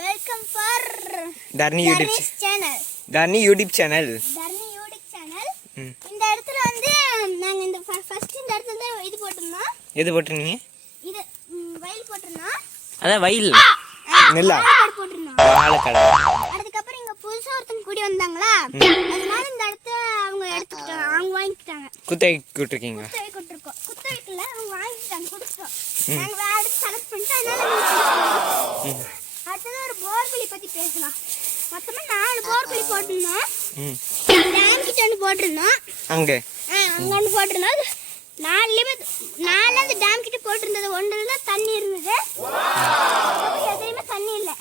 Welcome for Dharni YouTube channel. Dharni YouTube channel. Dharni YouTube channel. இந்த இடத்துல வந்து நாங்க இந்த ஃபர்ஸ்ட் இந்த இடத்துல இது போட்டுறோம். எது போட்டுறீங்க? இது வயல் போட்டுறோம். அத வயல். நெல்லா போட்டுறோம். வாழைக்கடை. அதுக்கு அப்புறம் இங்க புதுசா ஒருத்தங்க கூடி வந்தாங்களா? அதனால இந்த இடத்தை அவங்க எடுத்துட்டாங்க. அவங்க வாங்கிட்டாங்க. குத்தகை கூட்டிருக்கீங்க? குத்தகை கூட்டிருக்கோம். குத்தகைக்குல அவங்க வாங்கிட்டாங்க கொடுத்தோம். நாங்க வேற செலக்ட் பண்ணிட்டு அதனால அடுத்தது ஒரு போர்குழி பத்தி பேசலாம். மொத்தமா 4 போர்குழி போட்டுருந்தோம். டேம் கிட்ட ஒன்று போட்டிருந்தோம். அங்க ஒன்று போட்டிருந்தோம். 4 அந்த டேம் கிட்ட போட்டிருந்தது. ஒன்றுல தண்ணி இருந்தது, எதுலையுமே தண்ணி இல்லை.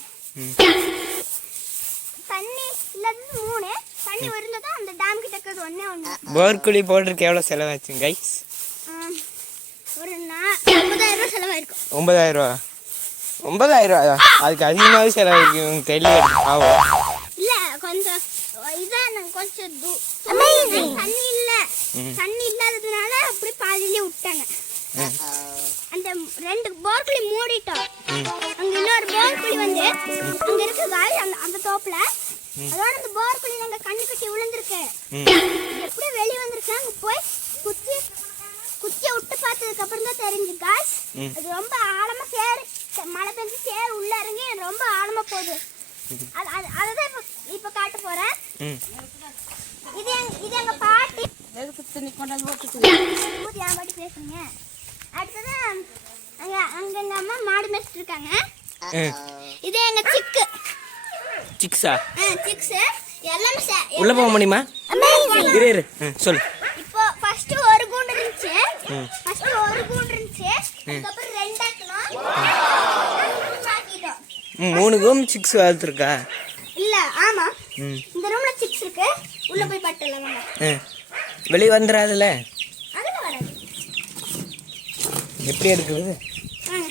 தண்ணி இல்லாதது 3, தண்ணி இருந்தது அந்த டேம் கிட்ட இருக்கிறது ஒன்று. போர்குழி போடுறதுக்கு எவ்வளவு செலவாச்சுங்க கைஸ்? ஒரு 9,000 செலவாயிருக்கும். 9,000 9,000 அதுக்கு அதிகமாகவே செலவாயிருக்கு. தெரியல ஆகும். இல்ல கொஞ்சம் இதான் கொஞ்சம் தண்ணி இல்ல, தண்ணி இல்லாததுனால அப்படி பாதியிலே விட்டாங்க. அந்த 2 போர்குழி மூடிட்டோம். அங்க இன்னொரு போர்குழி வந்து அங்க இருக்கு காய் அந்த தோப்புல. அதோட அந்த போர்குழி நாங்க கண்ணு கட்டி விழுந்திருக்கு. எப்படி வெளியே வந்திருக்கு அங்க போய் குச்சியை விட்டு பார்த்ததுக்கு அப்புறம் தான் தெரிஞ்சு காய்ஸ் அது ரொம்ப ஆழமா சேரு, மழை பெஞ்சு சேரு உள்ள இறங்கி ரொம்ப ஆழமா போகுது. அதுதான் இப்ப காட்ட போறேன். இது எங்க பாட்டி பாட்டி பேசுங்க. அடுத்தது அங்க எங்க அம்மா மாடு மேய்ச்சிட்டு இருக்காங்க. இது எங்க சிக்ஸா சிக்ஸ் எல்லாமே உள்ள போக முடியுமா? இரு சொல்லு. இப்போ ஃபர்ஸ்ட் ஒரு கூண்டு இருந்துச்சு. அதுக்கப்புறம் 2 ஆக்கிட்டோம். 3 ரூம் 6 வளர்த்துருக்கா? இல்ல ஆமா, இந்த ரூம்ல 6 இருக்கு. உள்ள போய் பட்டலாம் வாங்க. வெளிய வந்துறாதுல? அதெல்லாம் வராது. எப்படி எடுக்குது? வாங்க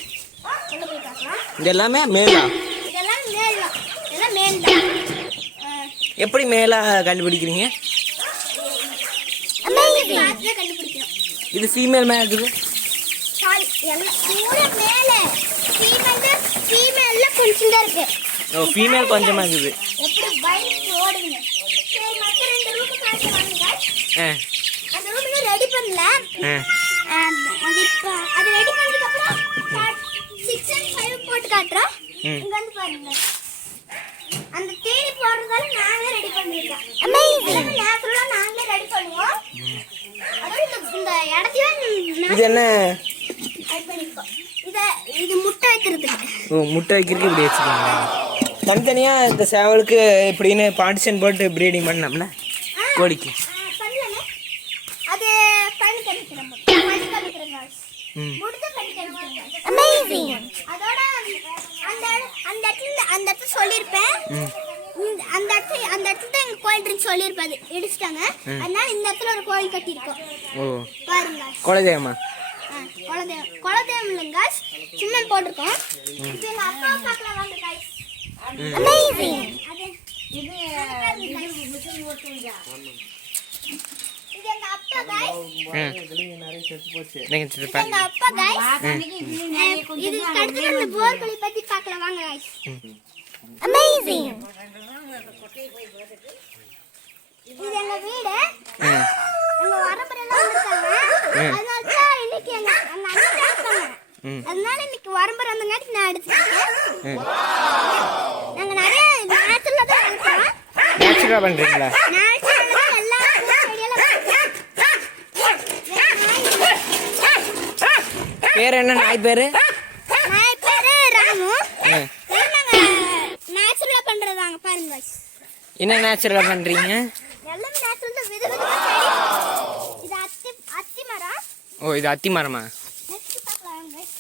உள்ள போய் பார்க்கலாம். இதெல்லாம் மேலா? இதெல்லாம் மேலா. இதெல்லாம் மேல்தான். எப்படி மேலா கண்டுபிடிக்கிறீங்க? கண்டுபிடிக்கிறோம். இது ஃபீமேல் மேல இருக்குது. பூரா மேல ஃபீமேல்ல கொஞ்சம் தான் இருக்கு. ஓ ஃபீமேல் கொஞ்சமா இருக்குது. எப்படி பைக் ஓடுங்க. சரி மத்த 2 ரூம் காட்டுவாங்க. அந்த ரூம் ரெடி பண்ணல. அது இப்ப அது ரெடி பண்ணதுக்கு அப்புறம் 6 and 5 போட்டு காட்றோம். இங்க வந்து பாருங்க. அந்த தேடி போறதால நாங்களே ரெடி பண்ணிருக்கோம். அமேசிங். நேச்சுரலா நாங்களே ரெடி பண்ணுவோம். அதோட இந்த இடத்தையும் இது என்ன பண்ணிருக்கோம். இது முட்டை வைக்கிறதுக்கு. ஓ முட்டை வைக்கிறதுக்கு இப்படி வச்சுக்கோங்க. தனித்தனியா இந்த சேவலுக்கு இப்படின்னு பார்ட்டிஷன் போட்டு ப்ரீடிங் பண்ணோம்ல கோழிக்கு பண்ணலனே. அது பண்ணி தரணும். முடிஞ்ச பண்ணி தரணும். அமேசிங். அதோட அந்த இடத்துல சொல்லிருப்பேன். அந்த இடத்துல எங்க கோயில் இருந்து சொல்லிருப்பாது இடிச்சிட்டாங்க. அதனால இந்த இடத்துல ஒரு கோயில் கட்டியிருக்கோம். ஓ பாருங்க. குலதெய்வமா? குலதெய்வம் இல்லைங்க, சும்மா போட்டிருக்கோம். இப்போ எங்க அப்பா பார்க்கலாம் வாங்க गाइस. அமேசிங். இது எங்க அப்பா गाइस. நிறைய செத்து போச்சு. நீங்க செத்துப்பா. எங்க அப்பா गाइस. இது அடுத்து அந்த போர்குழி பத்தி பார்க்கலாம் வாங்க गाइस. அமேசிங். இது எங்க வீடு. எங்க வரம்பரெல்லாம் இருக்காங்க. அதனால தான் இன்னைக்கு எங்க அண்ணன் இருக்காங்க. அதனால இன்னைக்கு வரம்பர வந்தங்காட்டி நான் எடுத்துட்டேன். நாங்க நிறைய நேச்சுரலா தான் இருக்கோம். நேச்சுரலா பண்றீங்களா? நேச்சுரலா எல்லா செடியெல்லாம். பேர் என்ன நாய் பேரு? நாய் பேரு ராமு. நாங்க நேச்சுரலா பண்றதாங்க பாருங்க गाइस. என்ன நேச்சுரலா பண்றீங்க? எல்லாமே நேச்சுரல் தான். விதவிதமா செடி. இது அத்தி மரம். ஓ இது அத்தி மரமா? நெக்ஸ்ட் பார்க்கலாம் गाइस.